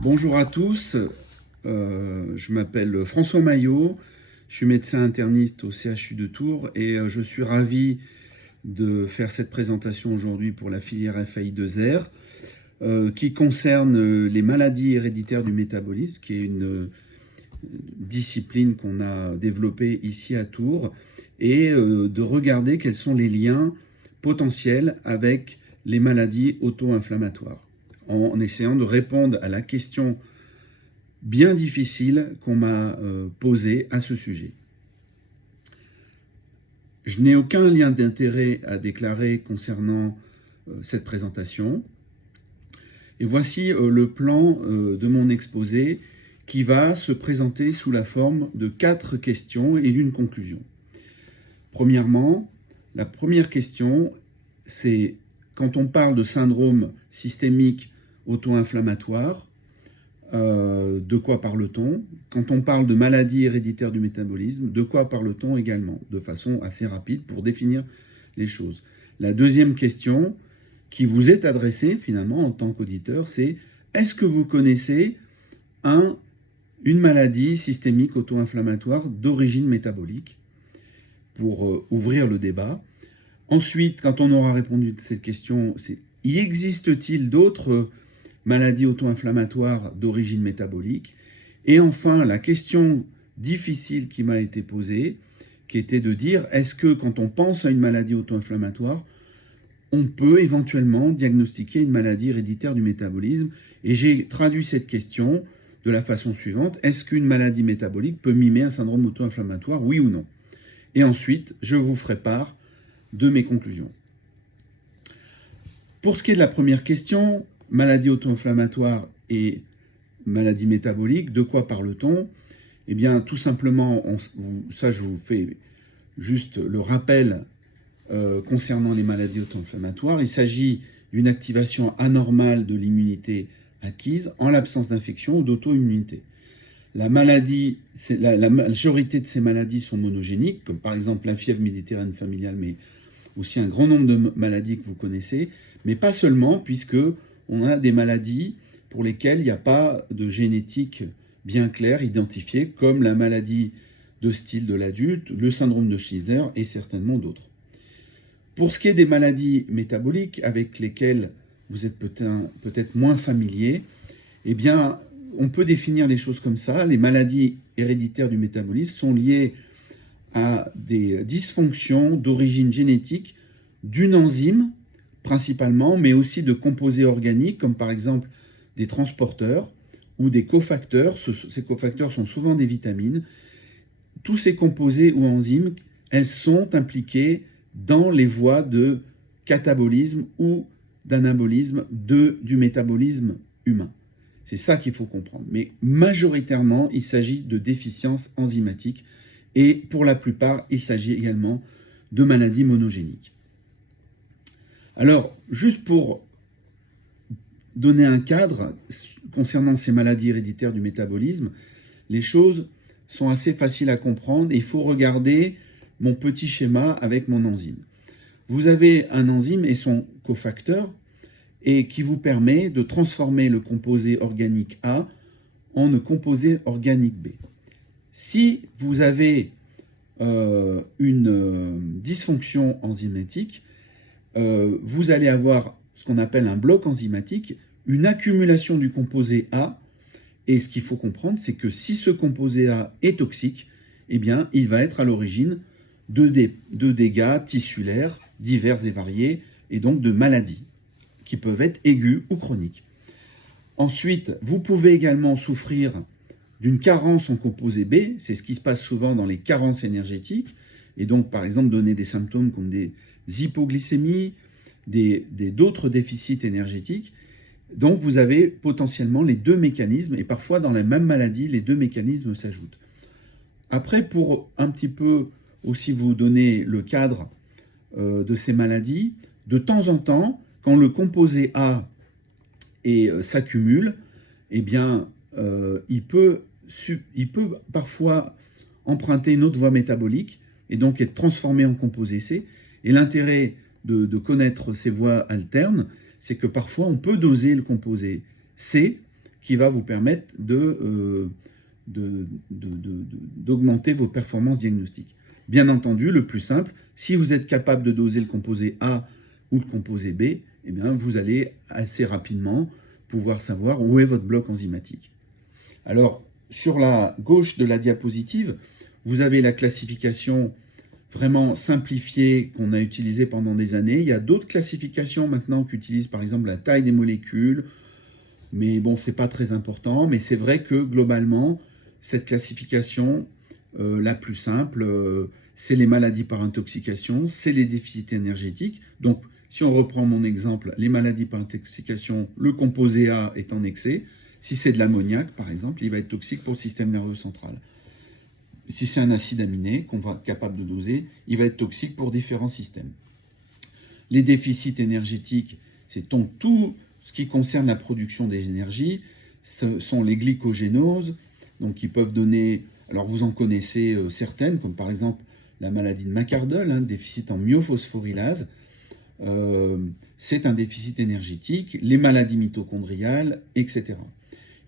Bonjour à tous, je m'appelle François Maillot, je suis médecin interniste au CHU de Tours et je suis ravi de faire cette présentation aujourd'hui pour la filière FAI2R qui concerne les maladies héréditaires du métabolisme, qui est une discipline qu'on a développée ici à Tours, et de regarder quels sont les liens potentiels avec les maladies auto-inflammatoires, en essayant de répondre à la question bien difficile qu'on m'a posée à ce sujet. Je n'ai aucun lien d'intérêt à déclarer concernant cette présentation. Et voici le plan de mon exposé qui va se présenter sous la forme de 4 questions et d'une conclusion. Premièrement, la première question, c'est quand on parle de syndrome systémique auto-inflammatoire, de quoi parle-t-on? Quand on parle de maladie héréditaire du métabolisme, de quoi parle-t-on également? De façon assez rapide pour définir les choses. La deuxième question qui vous est adressée finalement en tant qu'auditeur, c'est est-ce que vous connaissez une maladie systémique auto-inflammatoire d'origine métabolique? Pour ouvrir le débat. Ensuite, quand on aura répondu à cette question, c'est y existe-t-il d'autres maladies auto-inflammatoires d'origine métabolique? Et enfin, la question difficile qui m'a été posée, qui était de dire, est-ce que quand on pense à une maladie auto-inflammatoire, on peut éventuellement diagnostiquer une maladie héréditaire du métabolisme? Et j'ai traduit cette question de la façon suivante, est-ce qu'une maladie métabolique peut mimer un syndrome auto-inflammatoire, oui ou non? Et ensuite, je vous ferai part de mes conclusions. Pour ce qui est de la première question, maladie auto-inflammatoire et maladie métabolique, de quoi parle-t-on? Eh bien, tout simplement, ça je vous fais juste le rappel concernant les maladies auto-inflammatoires. Il s'agit d'une activation anormale de l'immunité acquise en l'absence d'infection ou d'auto-immunité. La majorité de ces maladies sont monogéniques, comme par exemple la fièvre méditerranéenne familiale, mais aussi un grand nombre de maladies que vous connaissez, mais pas seulement, puisque on a des maladies pour lesquelles il n'y a pas de génétique bien claire identifiée, comme la maladie de style de l'adulte, le syndrome de Schnitzler et certainement d'autres. Pour ce qui est des maladies métaboliques avec lesquelles vous êtes peut-être moins familier, eh bien, on peut définir les choses comme ça. Les maladies héréditaires du métabolisme sont liées à des dysfonctions d'origine génétique d'une enzyme principalement, mais aussi de composés organiques, comme par exemple des transporteurs ou des cofacteurs. Ces cofacteurs sont souvent des vitamines. Tous ces composés ou enzymes, elles sont impliquées dans les voies de catabolisme ou d'anabolisme du métabolisme humain. C'est ça qu'il faut comprendre. Mais majoritairement, il s'agit de déficiences enzymatiques et pour la plupart, il s'agit également de maladies monogéniques. Alors, juste pour donner un cadre concernant ces maladies héréditaires du métabolisme, les choses sont assez faciles à comprendre et il faut regarder mon petit schéma avec mon enzyme. Vous avez un enzyme et son cofacteur, et qui vous permet de transformer le composé organique A en un composé organique B. Si vous avez une dysfonction enzymatique, vous allez avoir ce qu'on appelle un bloc enzymatique, une accumulation du composé A, et ce qu'il faut comprendre, c'est que si ce composé A est toxique, eh bien, il va être à l'origine de dégâts tissulaires divers et variés, et donc de maladies qui peuvent être aigus ou chroniques. Ensuite, vous pouvez également souffrir d'une carence en composé B, c'est ce qui se passe souvent dans les carences énergétiques, et donc par exemple donner des symptômes comme des hypoglycémies, d'autres déficits énergétiques. Donc vous avez potentiellement les deux mécanismes, et parfois dans la même maladie, les deux mécanismes s'ajoutent. Après, pour un petit peu aussi vous donner le cadre de ces maladies, de temps en temps, quand le composé A s'accumule, eh bien, il peut parfois emprunter une autre voie métabolique, et donc être transformé en composé C. Et l'intérêt de connaître ces voies alternes, c'est que parfois on peut doser le composé C qui va vous permettre d'augmenter vos performances diagnostiques. Bien entendu, le plus simple, si vous êtes capable de doser le composé A ou le composé B, eh bien, vous allez assez rapidement pouvoir savoir où est votre bloc enzymatique. Alors, sur la gauche de la diapositive, vous avez la classification vraiment simplifiée qu'on a utilisée pendant des années. Il y a d'autres classifications maintenant qui utilisent par exemple la taille des molécules, mais bon, c'est pas très important. Mais c'est vrai que globalement, cette classification, la plus simple, c'est les maladies par intoxication, c'est les déficits énergétiques. Donc, si on reprend mon exemple, les maladies par intoxication, le composé A est en excès. Si c'est de l'ammoniac, par exemple, il va être toxique pour le système nerveux central. Si c'est un acide aminé qu'on va être capable de doser, il va être toxique pour différents systèmes. Les déficits énergétiques, c'est donc tout ce qui concerne la production des énergies. Ce sont les glycogénoses, donc qui peuvent donner, alors vous en connaissez certaines, comme par exemple la maladie de McArdle, déficit en myophosphorylase. C'est un déficit énergétique, les maladies mitochondriales, etc.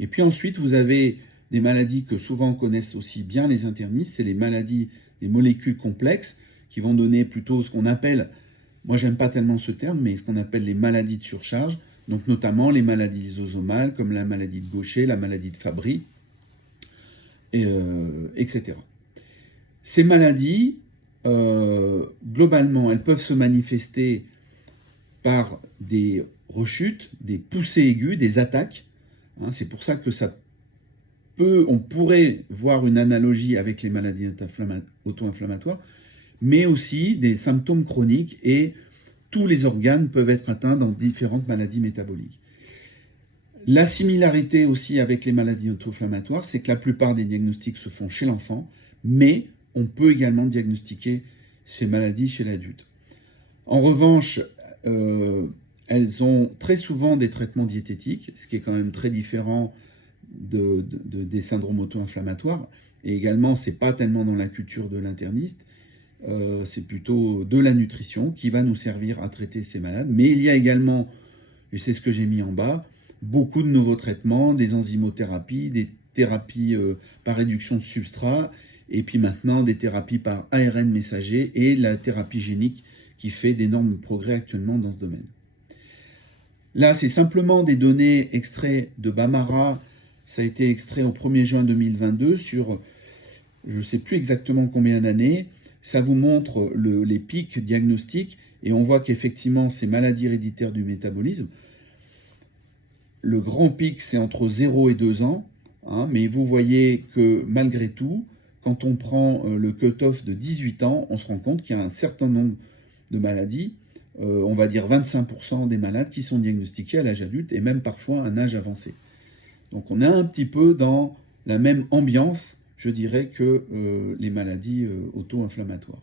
Et puis ensuite, vous avez des maladies que souvent connaissent aussi bien les internistes, c'est les maladies des molécules complexes qui vont donner plutôt ce qu'on appelle, moi j'aime pas tellement ce terme, mais ce qu'on appelle les maladies de surcharge, donc notamment les maladies lysosomales comme la maladie de Gaucher, la maladie de Fabry, etc. Ces maladies, globalement, elles peuvent se manifester par des rechutes, des poussées aiguës, des attaques. C'est pour ça que on pourrait voir une analogie avec les maladies auto-inflammatoires, mais aussi des symptômes chroniques, et tous les organes peuvent être atteints dans différentes maladies métaboliques. La similarité aussi avec les maladies auto-inflammatoires, c'est que la plupart des diagnostics se font chez l'enfant, mais on peut également diagnostiquer ces maladies chez l'adulte. En revanche, elles ont très souvent des traitements diététiques, ce qui est quand même très différent des syndromes auto-inflammatoires. Et également, ce n'est pas tellement dans la culture de l'interniste, c'est plutôt de la nutrition qui va nous servir à traiter ces malades. Mais il y a également, et c'est ce que j'ai mis en bas, beaucoup de nouveaux traitements, des enzymothérapies, des thérapies par réduction de substrat, et puis maintenant des thérapies par ARN messager et la thérapie génique qui fait d'énormes progrès actuellement dans ce domaine. Là, c'est simplement des données extraits de Bamara. Ça a été extrait au 1er juin 2022 sur, je ne sais plus exactement combien d'années. Ça vous montre les pics diagnostiques et on voit qu'effectivement, ces maladies héréditaires du métabolisme, le grand pic, c'est entre 0 et 2 ans. Mais vous voyez que malgré tout, quand on prend le cut-off de 18 ans, on se rend compte qu'il y a un certain nombre de maladies, on va dire 25% des malades qui sont diagnostiqués à l'âge adulte et même parfois à un âge avancé. Donc on est un petit peu dans la même ambiance, je dirais, que les maladies auto-inflammatoires.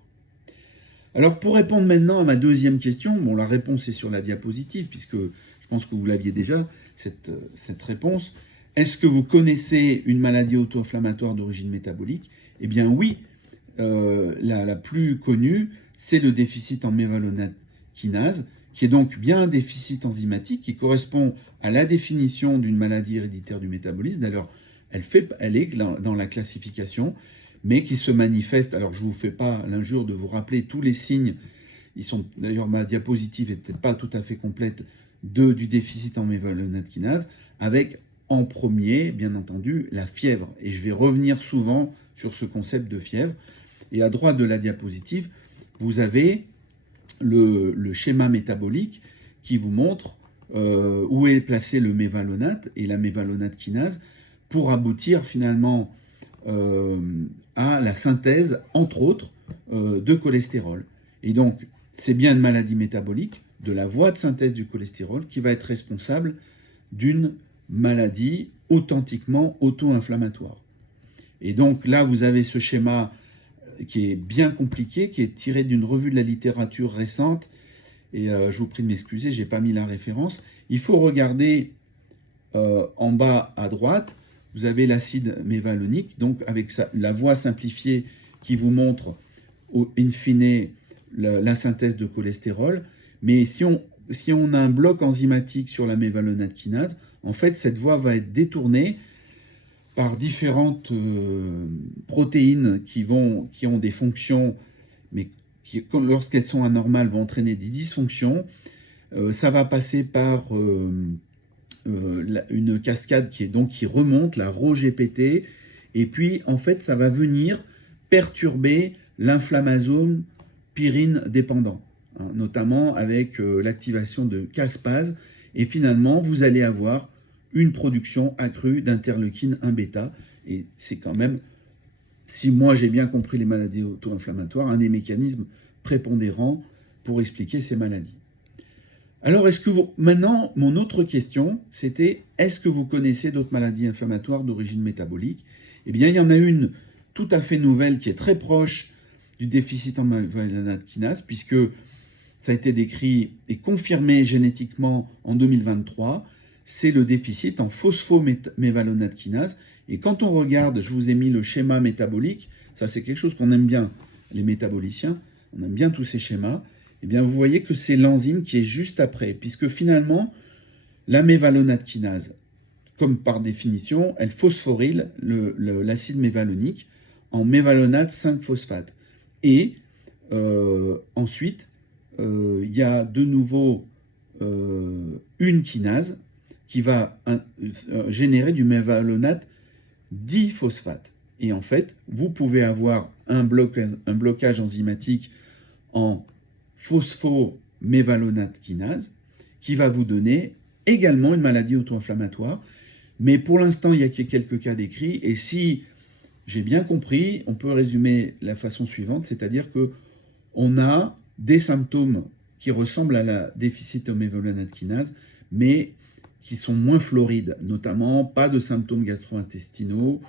Alors pour répondre maintenant à ma deuxième question, bon, la réponse est sur la diapositive, puisque je pense que vous l'aviez déjà, cette réponse. Est-ce que vous connaissez une maladie auto-inflammatoire d'origine métabolique? Eh bien oui, la plus connue, c'est le déficit en mévalonate kinase, qui est donc bien un déficit enzymatique qui correspond à la définition d'une maladie héréditaire du métabolisme. D'ailleurs, elle est dans la classification, mais qui se manifeste. Alors, je ne vous fais pas l'injure de vous rappeler tous les signes. D'ailleurs, ma diapositive n'est peut-être pas tout à fait complète du déficit en mévalonate kinase, avec en premier, bien entendu, la fièvre. Et je vais revenir souvent sur ce concept de fièvre. Et à droite de la diapositive, vous avez le schéma métabolique qui vous montre où est placé le mévalonate et la mévalonate kinase pour aboutir finalement à la synthèse, entre autres, de cholestérol. Et donc, c'est bien une maladie métabolique de la voie de synthèse du cholestérol qui va être responsable d'une maladie authentiquement auto-inflammatoire. Et donc là, vous avez ce schéma qui est bien compliqué, qui est tiré d'une revue de la littérature récente, et je vous prie de m'excuser, je n'ai pas mis la référence. Il faut regarder en bas à droite, vous avez l'acide mévalonique, donc avec la voie simplifiée qui vous montre in fine la synthèse de cholestérol. Mais si on a un bloc enzymatique sur la mévalonate kinase, en fait, cette voie va être détournée par différentes protéines qui ont des fonctions, mais qui, lorsqu'elles sont anormales, vont entraîner des dysfonctions. Ça va passer par une cascade qui remonte, la Rho-GPT, et puis en fait ça va venir perturber l'inflammasome pyrine dépendant, hein, notamment avec l'activation de caspase, et finalement vous allez avoir une production accrue d'interleukine 1 bêta, et c'est quand même, si moi j'ai bien compris les maladies auto-inflammatoires, un des mécanismes prépondérants pour expliquer ces maladies. Alors, maintenant, mon autre question, c'était, est-ce que vous connaissez d'autres maladies inflammatoires d'origine métabolique? Eh bien, il y en a une tout à fait nouvelle qui est très proche du déficit en mévalonate kinase, puisque ça a été décrit et confirmé génétiquement en 2023, c'est le déficit en phosphomévalonate kinase. Et quand on regarde, je vous ai mis le schéma métabolique, ça c'est quelque chose qu'on aime bien, les métaboliciens, on aime bien tous ces schémas. Eh bien, vous voyez que c'est l'enzyme qui est juste après, puisque finalement, la mévalonate kinase, comme par définition, elle phosphoryle l'acide mévalonique en mévalonate 5-phosphate. Et ensuite, il y a de nouveau une kinase qui va générer du mévalonate diphosphate. Et en fait, vous pouvez avoir un blocage enzymatique en phosphomévalonate kinase qui va vous donner également une maladie auto-inflammatoire. Mais pour l'instant, il y a quelques cas décrits. Et si j'ai bien compris, on peut résumer la façon suivante, c'est-à-dire qu'on a des symptômes qui ressemblent à la déficit en mévalonate kinase, mais qui sont moins florides, notamment pas de symptômes gastro-intestinaux.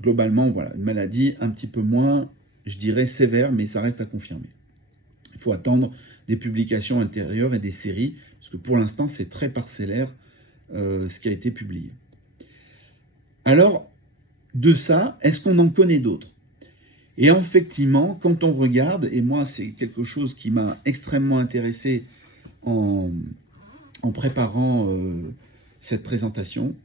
Globalement, voilà, une maladie un petit peu moins, je dirais, sévère, mais ça reste à confirmer. Il faut attendre des publications antérieures et des séries, parce que pour l'instant, c'est très parcellaire ce qui a été publié. Alors, de ça, est-ce qu'on en connaît d'autres? Et effectivement, quand on regarde, et moi, c'est quelque chose qui m'a extrêmement intéressé en préparant cette présentation,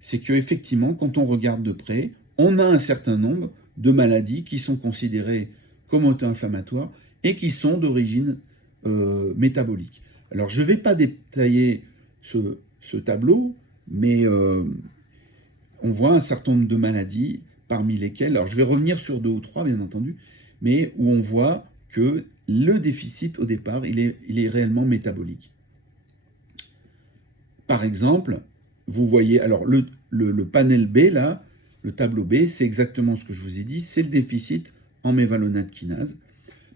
c'est qu'effectivement, quand on regarde de près, on a un certain nombre de maladies qui sont considérées comme auto-inflammatoires et qui sont d'origine métabolique. Alors, je ne vais pas détailler ce tableau, mais on voit un certain nombre de maladies, parmi lesquelles, alors je vais revenir sur 2 ou 3, bien entendu, mais où on voit que le déficit, au départ, il est réellement métabolique. Par exemple, vous voyez, alors le panel B, là, le tableau B, c'est exactement ce que je vous ai dit, c'est le déficit en mévalonate kinase.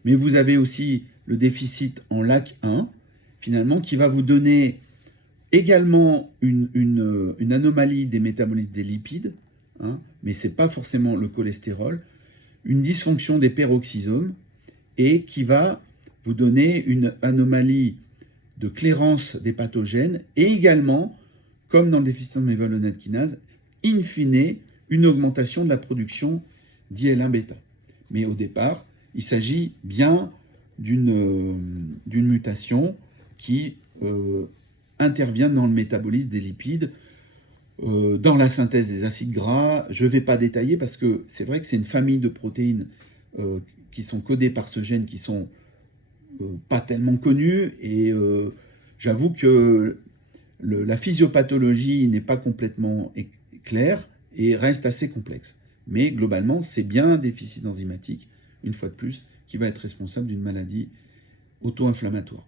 Mais vous avez aussi le déficit en LAC1, finalement, qui va vous donner également une anomalie des métabolismes des lipides, hein, mais ce n'est pas forcément le cholestérol, une dysfonction des peroxysomes, et qui va vous donner une anomalie de clairance des pathogènes, et également, comme dans le déficit en mévalonate kinase, in fine, une augmentation de la production d'IL1β. Mais au départ, il s'agit bien d'une mutation qui intervient dans le métabolisme des lipides, dans la synthèse des acides gras. Je ne vais pas détailler parce que c'est vrai que c'est une famille de protéines qui sont codées par ce gène qui sont pas tellement connues, et j'avoue que la physiopathologie n'est pas complètement claire et reste assez complexe. Mais globalement, c'est bien un déficit enzymatique, une fois de plus, qui va être responsable d'une maladie auto-inflammatoire.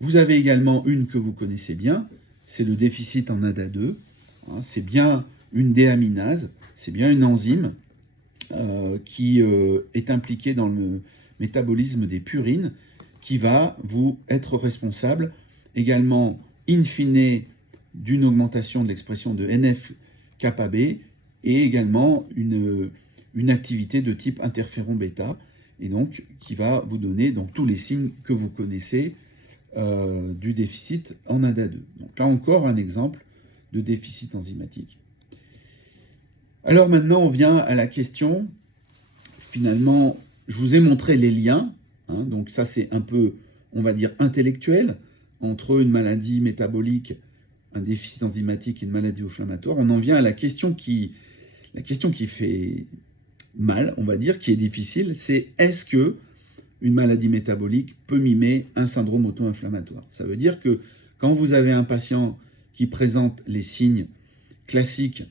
Vous avez également une que vous connaissez bien, c'est le déficit en ADA2. Hein, c'est bien une déaminase, c'est bien une enzyme qui est impliquée dans le métabolisme des purines, qui va vous être responsable également, in fine, d'une augmentation de l'expression de NF-κB et également une activité de type interféron bêta, et donc qui va vous donner donc, tous les signes que vous connaissez du déficit en ADA2. Donc là encore un exemple de déficit enzymatique. Alors maintenant on vient à la question finalement, je vous ai montré les liens, hein, donc ça c'est un peu, on va dire, intellectuel, entre une maladie métabolique, un déficit enzymatique et une maladie inflammatoire. On en vient à la question qui fait mal, on va dire, qui est difficile, c'est est-ce que une maladie métabolique peut mimer un syndrome auto-inflammatoire? Ça veut dire que quand vous avez un patient qui présente les signes classiques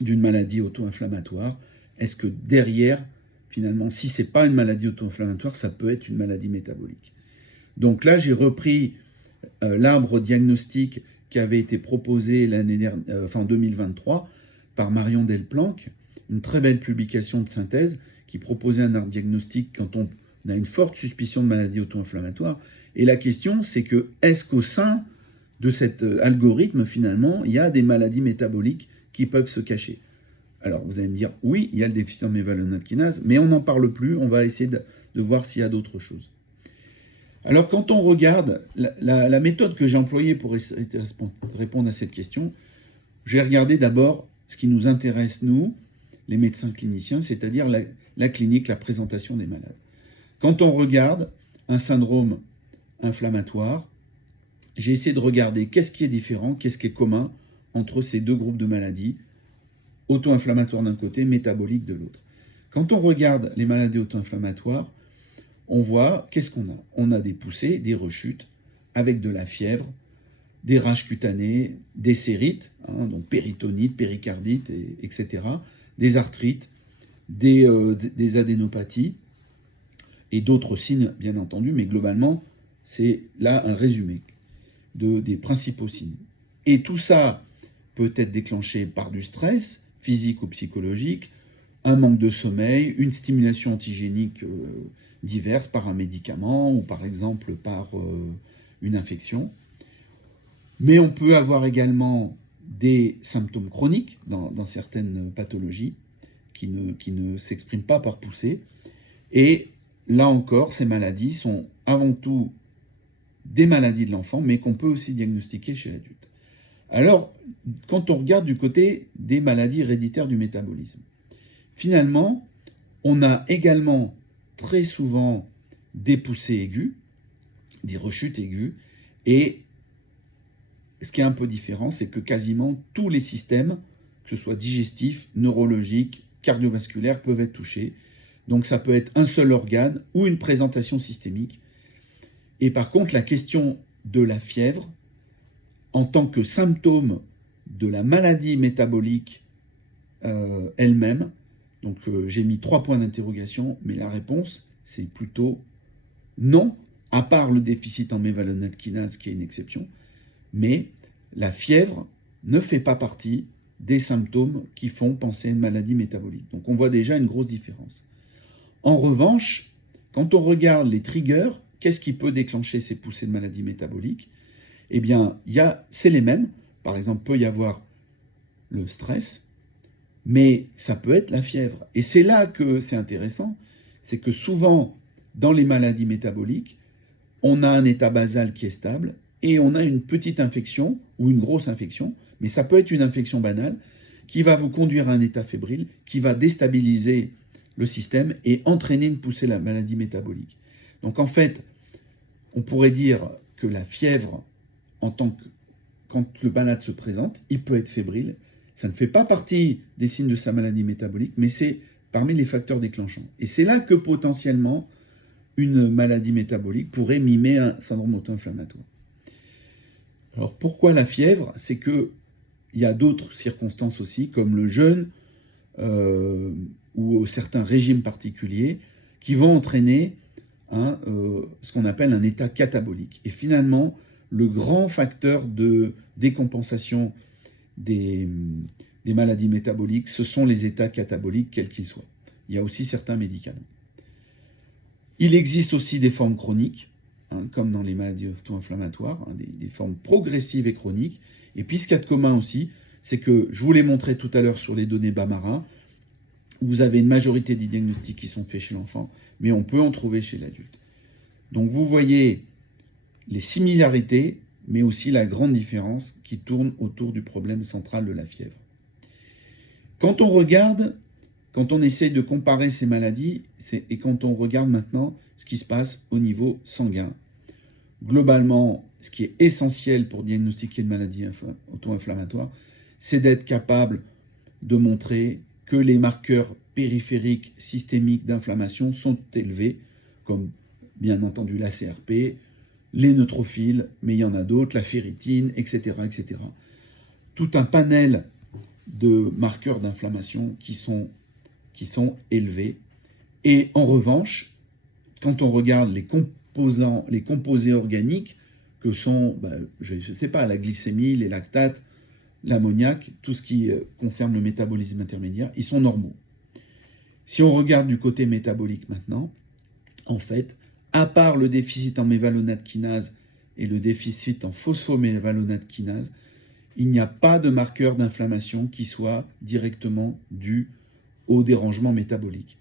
d'une maladie auto-inflammatoire, est-ce que derrière, finalement, si ce n'est pas une maladie auto-inflammatoire, ça peut être une maladie métabolique? Donc là, j'ai repris l'arbre diagnostique qui avait été proposé en 2023 par Marion Delplanque, une très belle publication de synthèse qui proposait un arbre diagnostic quand on a une forte suspicion de maladie auto-inflammatoire. Et la question, c'est que est-ce qu'au sein de cet algorithme, finalement, il y a des maladies métaboliques qui peuvent se cacher? Alors, vous allez me dire, oui, il y a le déficit en mévalonate kinase, mais on n'en parle plus, on va essayer de voir s'il y a d'autres choses. Alors, quand on regarde la méthode que j'ai employée pour répondre à cette question, j'ai regardé d'abord ce qui nous intéresse, nous, les médecins cliniciens, c'est-à-dire la clinique, la présentation des malades. Quand on regarde un syndrome inflammatoire, j'ai essayé de regarder qu'est-ce qui est différent, qu'est-ce qui est commun entre ces deux groupes de maladies, auto-inflammatoires d'un côté, métaboliques de l'autre. Quand on regarde les maladies auto-inflammatoires, on voit, qu'est-ce qu'on a? On a des poussées, des rechutes, avec de la fièvre, des rages cutanées, des sérites, hein, donc péritonite, péricardite, etc., des arthrites, des adénopathies, et d'autres signes, bien entendu, mais globalement, c'est là un résumé des principaux signes. Et tout ça peut être déclenché par du stress, physique ou psychologique, un manque de sommeil, une stimulation antigénique diverse par un médicament ou par exemple par une infection. Mais on peut avoir également des symptômes chroniques dans certaines pathologies qui ne s'expriment pas par poussée. Et là encore, ces maladies sont avant tout des maladies de l'enfant, mais qu'on peut aussi diagnostiquer chez l'adulte. Alors, quand on regarde du côté des maladies héréditaires du métabolisme, finalement, on a également très souvent des poussées aiguës, des rechutes aiguës, et ce qui est un peu différent, c'est que quasiment tous les systèmes, que ce soit digestifs, neurologiques, cardiovasculaires, peuvent être touchés. Donc ça peut être un seul organe ou une présentation systémique. Et par contre, la question de la fièvre, en tant que symptôme de la maladie métabolique elle-même, donc j'ai mis 3 points d'interrogation, mais la réponse, c'est plutôt non, à part le déficit en mévalonate kinase qui est une exception, mais la fièvre ne fait pas partie des symptômes qui font penser à une maladie métabolique. Donc on voit déjà une grosse différence. En revanche, quand on regarde les triggers, qu'est-ce qui peut déclencher ces poussées de maladie métabolique? Eh bien, c'est les mêmes. Par exemple, peut y avoir le stress, mais ça peut être la fièvre. Et c'est là que c'est intéressant, c'est que souvent, dans les maladies métaboliques, on a un état basal qui est stable et on a une petite infection ou une grosse infection, mais ça peut être une infection banale qui va vous conduire à un état fébrile, qui va déstabiliser le système et entraîner une poussée de la maladie métabolique. Donc en fait, on pourrait dire que la fièvre, quand le malade se présente, il peut être fébrile. Ça ne fait pas partie des signes de sa maladie métabolique, mais c'est parmi les facteurs déclenchants. Et c'est là que potentiellement une maladie métabolique pourrait mimer un syndrome auto-inflammatoire. Alors pourquoi la fièvre? C'est qu'il y a d'autres circonstances aussi, comme le jeûne ou certains régimes particuliers, qui vont entraîner ce qu'on appelle un état catabolique. Et finalement, le grand facteur de décompensation des maladies métaboliques, ce sont les états cataboliques, quels qu'ils soient. Il y a aussi certains médicaments. Il existe aussi des formes chroniques, comme dans les maladies auto-inflammatoires, des formes progressives et chroniques. Et puis ce qu'il y a de commun aussi, c'est que, je vous l'ai montré tout à l'heure sur les données Bamara, vous avez une majorité des diagnostics qui sont faits chez l'enfant, mais on peut en trouver chez l'adulte. Donc vous voyez les similarités, mais aussi la grande différence qui tourne autour du problème central de la fièvre. Quand quand on essaie de comparer ces maladies, et quand on regarde maintenant ce qui se passe au niveau sanguin, globalement, ce qui est essentiel pour diagnostiquer une maladie auto-inflammatoire, c'est d'être capable de montrer que les marqueurs périphériques systémiques d'inflammation sont élevés, comme bien entendu la CRP, les neutrophiles, mais il y en a d'autres, la ferritine, etc., etc. Tout un panel de marqueurs d'inflammation qui sont élevés. Et en revanche, quand on regarde les composés organiques, que sont, je ne sais pas, la glycémie, les lactates, l'ammoniac, tout ce qui concerne le métabolisme intermédiaire, ils sont normaux. Si on regarde du côté métabolique maintenant, en fait, à part le déficit en mévalonate kinase et le déficit en phosphomévalonate kinase, il n'y a pas de marqueur d'inflammation qui soit directement dû au dérangement métabolique.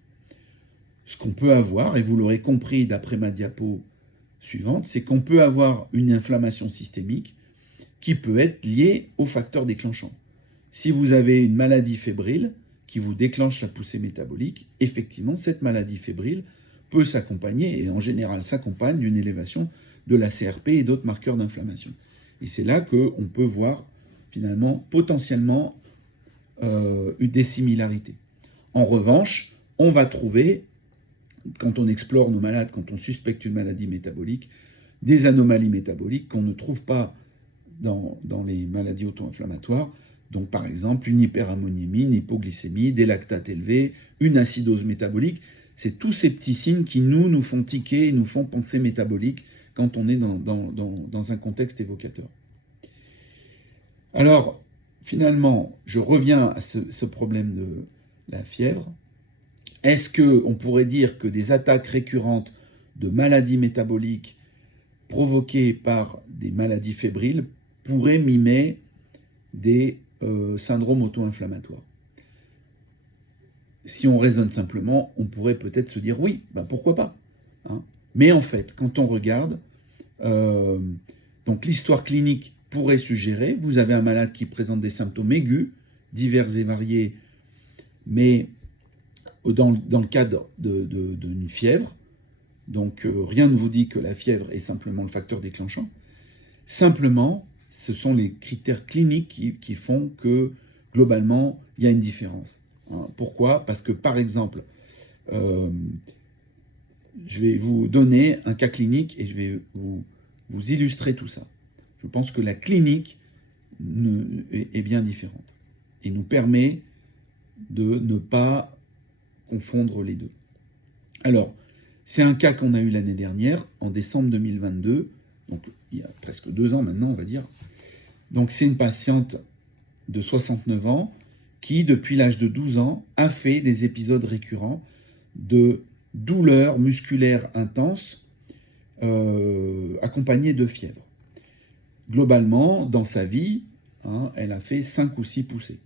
Ce qu'on peut avoir, et vous l'aurez compris d'après ma diapo suivante, c'est qu'on peut avoir une inflammation systémique qui peut être liée au facteur déclenchant. Si vous avez une maladie fébrile qui vous déclenche la poussée métabolique, effectivement, cette maladie fébrile peut s'accompagner, et en général s'accompagne d'une élévation de la CRP et d'autres marqueurs d'inflammation. Et c'est là qu'on peut voir finalement potentiellement des similarités. En revanche, on va trouver, quand on explore nos malades, quand on suspecte une maladie métabolique, des anomalies métaboliques qu'on ne trouve pas dans les maladies auto-inflammatoires. Donc par exemple une hyperammoniémie, une hypoglycémie, des lactates élevés, une acidose métabolique. C'est tous ces petits signes qui nous font tiquer et nous font penser métabolique quand on est dans un contexte évocateur. Alors, finalement, je reviens à ce problème de la fièvre. Est-ce qu'on pourrait dire que des attaques récurrentes de maladies métaboliques provoquées par des maladies fébriles pourraient mimer des syndromes auto-inflammatoires? Si on raisonne simplement, on pourrait peut-être se dire oui, pourquoi pas, hein. Mais en fait, quand on regarde, donc l'histoire clinique pourrait suggérer, vous avez un malade qui présente des symptômes aigus, divers et variés, mais dans le cadre d'une fièvre, donc rien ne vous dit que la fièvre est simplement le facteur déclenchant, simplement, ce sont les critères cliniques qui font que, globalement, il y a une différence. Pourquoi? Parce que, par exemple, je vais vous donner un cas clinique et je vais vous illustrer tout ça. Je pense que la clinique est bien différente et nous permet de ne pas confondre les deux. Alors, c'est un cas qu'on a eu l'année dernière, en décembre 2022, donc il y a presque 2 ans maintenant, on va dire. Donc c'est une patiente de 69 ans qui, depuis l'âge de 12 ans, a fait des épisodes récurrents de douleurs musculaires intenses accompagnées de fièvre. Globalement, dans sa vie, elle a fait 5 ou 6 poussées.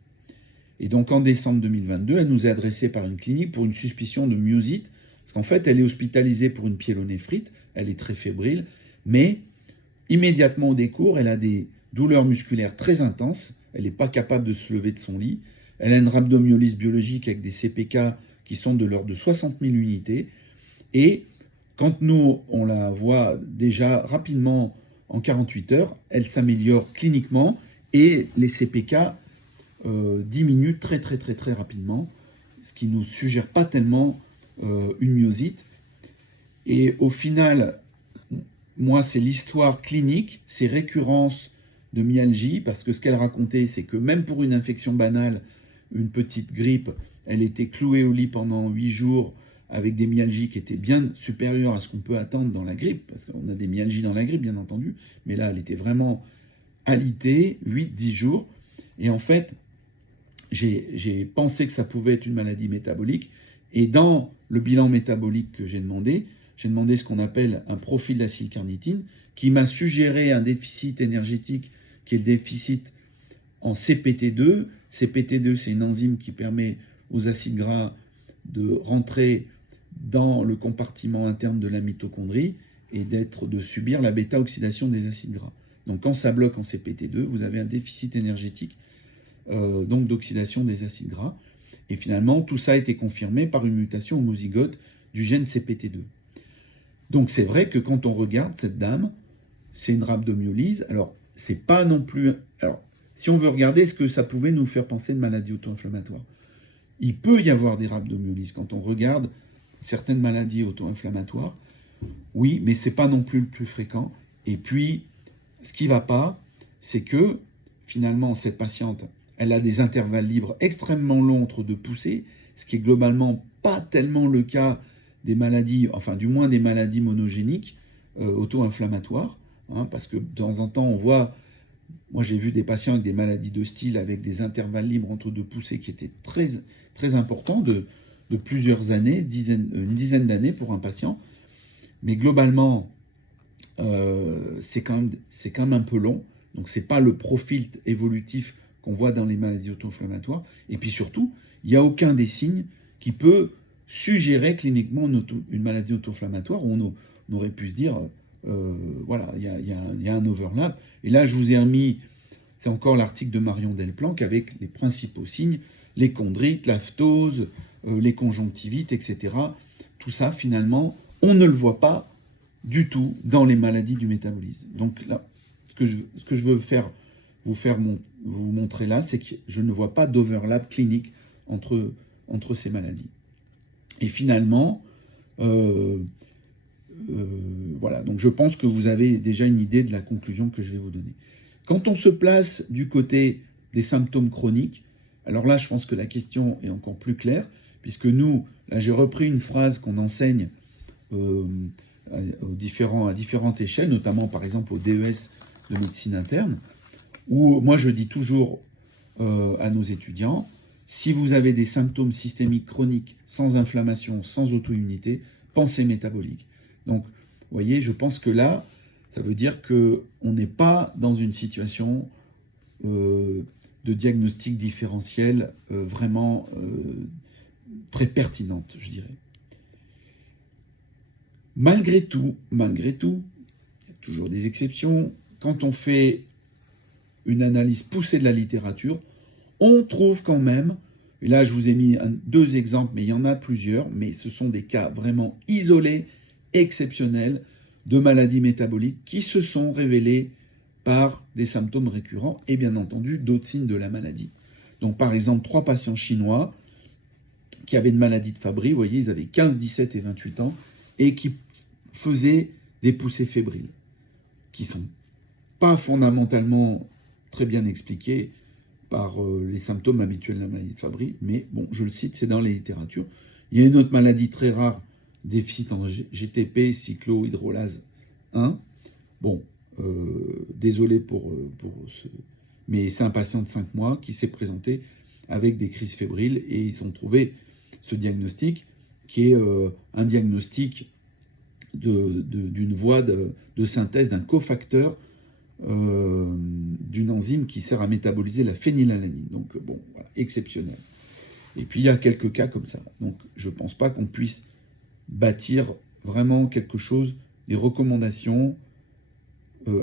Et donc en décembre 2022, elle nous est adressée par une clinique pour une suspicion de myosite, parce qu'en fait, elle est hospitalisée pour une pyélonéphrite, elle est très fébrile, mais immédiatement au décours, elle a des douleurs musculaires très intenses, elle n'est pas capable de se lever de son lit, elle a une rhabdomyolyse biologique avec des CPK qui sont de l'ordre de 60 000 unités, et quand nous, on la voit déjà rapidement en 48 heures, elle s'améliore cliniquement, et les CPK diminuent très rapidement, ce qui ne nous suggère pas tellement une myosite. Et au final, moi, c'est l'histoire clinique, ces récurrences de myalgie, parce que ce qu'elle racontait, c'est que même pour une infection banale, une petite grippe, elle était clouée au lit pendant 8 jours avec des myalgies qui étaient bien supérieures à ce qu'on peut attendre dans la grippe, parce qu'on a des myalgies dans la grippe, bien entendu, mais là, elle était vraiment alitée, 8-10 jours. Et en fait, j'ai pensé que ça pouvait être une maladie métabolique, et dans le bilan métabolique que j'ai demandé ce qu'on appelle un profil d'acylcarnitine, qui m'a suggéré un déficit énergétique qui est le déficit en CPT2. CPT2, c'est une enzyme qui permet aux acides gras de rentrer dans le compartiment interne de la mitochondrie et de subir la bêta-oxydation des acides gras. Donc quand ça bloque en CPT2, vous avez un déficit énergétique donc d'oxydation des acides gras. Et finalement, tout ça a été confirmé par une mutation homozygote du gène CPT2. Donc c'est vrai que quand on regarde cette dame, c'est une rhabdomyolyse. Alors, c'est pas non plus... Alors, si on veut regarder, est-ce que ça pouvait nous faire penser à une maladie auto-inflammatoire? Il peut y avoir des rhabdomyolyses quand on regarde certaines maladies auto-inflammatoires. Oui, mais c'est pas non plus le plus fréquent. Et puis, ce qui ne va pas, c'est que finalement, cette patiente, elle a des intervalles libres extrêmement longs entre deux poussées, ce qui est globalement pas tellement le cas des maladies, enfin du moins des maladies monogéniques auto-inflammatoires, hein, parce que de temps en temps, on voit, moi j'ai vu des patients avec des maladies de style avec des intervalles libres entre deux poussées qui étaient très, très importants, de plusieurs années, une dizaine d'années pour un patient, mais globalement, c'est quand même un peu long, donc c'est pas le profil évolutif qu'on voit dans les maladies auto-inflammatoires, et puis surtout, il n'y a aucun des signes qui peut suggérer cliniquement une maladie auto-inflammatoire, où on aurait pu se dire, voilà, il y a un overlap, et là je vous ai remis, c'est encore l'article de Marion Delplanque avec les principaux signes, les chondrites, la phtose, les conjonctivites, etc. Tout ça, finalement, on ne le voit pas du tout dans les maladies du métabolisme. Donc là, ce que je veux vous montrer là, c'est que je ne vois pas d'overlap clinique entre ces maladies. Et finalement, voilà, donc je pense que vous avez déjà une idée de la conclusion que je vais vous donner. Quand on se place du côté des symptômes chroniques, alors là, je pense que la question est encore plus claire, puisque nous, là, j'ai repris une phrase qu'on enseigne à différentes échelles, notamment par exemple au DES de médecine interne, où moi je dis toujours à nos étudiants, si vous avez des symptômes systémiques chroniques sans inflammation, sans auto-immunité, pensez métabolique. Donc, vous voyez, je pense que là, ça veut dire qu'on n'est pas dans une situation de diagnostic différentiel vraiment très pertinente, je dirais. Malgré tout, il y a toujours des exceptions, quand on fait une analyse poussée de la littérature, on trouve quand même, et là je vous ai mis deux exemples, mais il y en a plusieurs, mais ce sont des cas vraiment isolés, exceptionnels, de maladies métaboliques qui se sont révélés par des symptômes récurrents et bien entendu d'autres signes de la maladie. Donc par exemple, 3 patients chinois qui avaient une maladie de Fabry, vous voyez, ils avaient 15, 17 et 28 ans, et qui faisaient des poussées fébriles, qui ne sont pas fondamentalement très bien expliquées par les symptômes habituels de la maladie de Fabry, mais bon, je le cite, c'est dans les littératures. Il y a une autre maladie très rare, déficit en GTP, cyclohydrolase 1. Bon, désolé pour ce... Mais c'est un patient de 5 mois qui s'est présenté avec des crises fébriles et ils ont trouvé ce diagnostic qui est un diagnostic d'une voie de synthèse d'un cofacteur d'une enzyme qui sert à métaboliser la phénylalanine. Donc bon, voilà, exceptionnel. Et puis il y a quelques cas comme ça. Donc je ne pense pas qu'on puisse bâtir vraiment quelque chose, des recommandations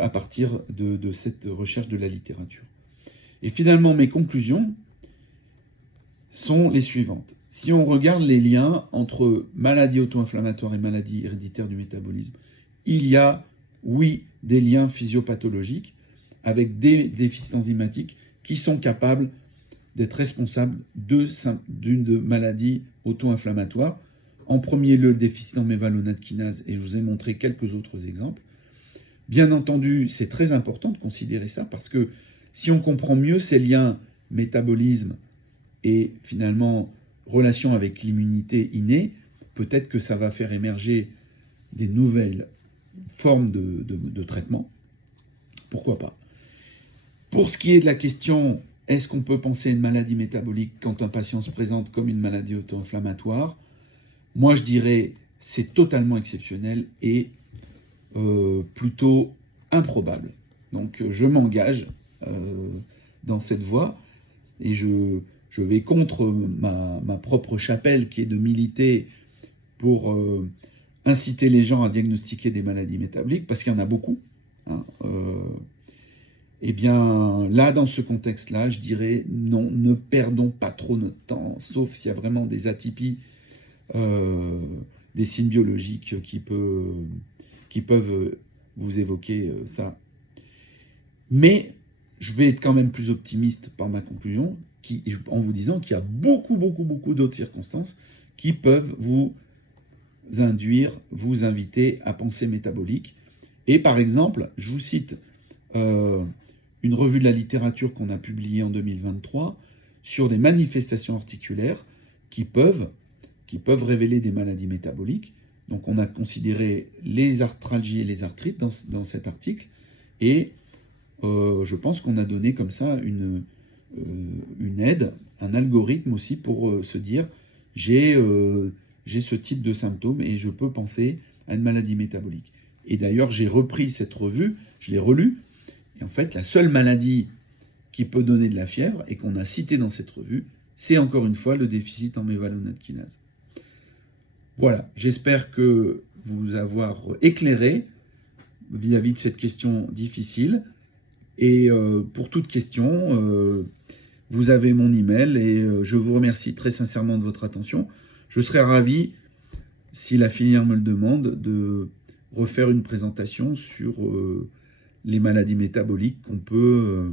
à partir de cette recherche de la littérature. Et finalement, mes conclusions sont les suivantes. Si on regarde les liens entre maladie auto-inflammatoire et maladie héréditaire du métabolisme, il y a, oui, des liens physiopathologiques avec des déficits enzymatiques qui sont capables d'être responsables d'une maladie auto-inflammatoire. En premier lieu, le déficit en mévalonate kinase, et je vous ai montré quelques autres exemples. Bien entendu, c'est très important de considérer ça, parce que si on comprend mieux ces liens métabolisme et finalement relation avec l'immunité innée, peut-être que ça va faire émerger des nouvelles formes de traitement. Pourquoi pas? Pour ce qui est de la question, est-ce qu'on peut penser à une maladie métabolique quand un patient se présente comme une maladie auto-inflammatoire? Moi, je dirais c'est totalement exceptionnel et plutôt improbable. Donc, je m'engage dans cette voie et je vais contre ma propre chapelle qui est de militer pour inciter les gens à diagnostiquer des maladies métaboliques, parce qu'il y en a beaucoup. Hein, Eh bien, là, dans ce contexte-là, je dirais non, ne perdons pas trop notre temps, sauf s'il y a vraiment des atypies, euh, des signes biologiques qui peuvent vous évoquer ça. Mais je vais être quand même plus optimiste par ma conclusion, en vous disant qu'il y a beaucoup, beaucoup, beaucoup d'autres circonstances qui peuvent vous induire, vous inviter à penser métabolique. Et par exemple, je vous cite une revue de la littérature qu'on a publiée en 2023 sur des manifestations articulaires qui peuvent révéler des maladies métaboliques. Donc on a considéré les arthralgies et les arthrites dans cet article, et je pense qu'on a donné comme ça une aide, un algorithme aussi pour se dire j'ai ce type de symptômes et je peux penser à une maladie métabolique. Et d'ailleurs, j'ai repris cette revue, je l'ai relue, et en fait, la seule maladie qui peut donner de la fièvre et qu'on a citée dans cette revue, c'est encore une fois le déficit en mévalonate kinase. Voilà, j'espère que vous avoir éclairé vis-à-vis de cette question difficile. Et pour toute question, vous avez mon email et je vous remercie très sincèrement de votre attention. Je serais ravi, si la filière me le demande, de refaire une présentation sur les maladies métaboliques qu'on peut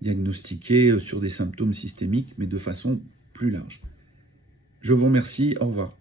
diagnostiquer sur des symptômes systémiques, mais de façon plus large. Je vous remercie, au revoir.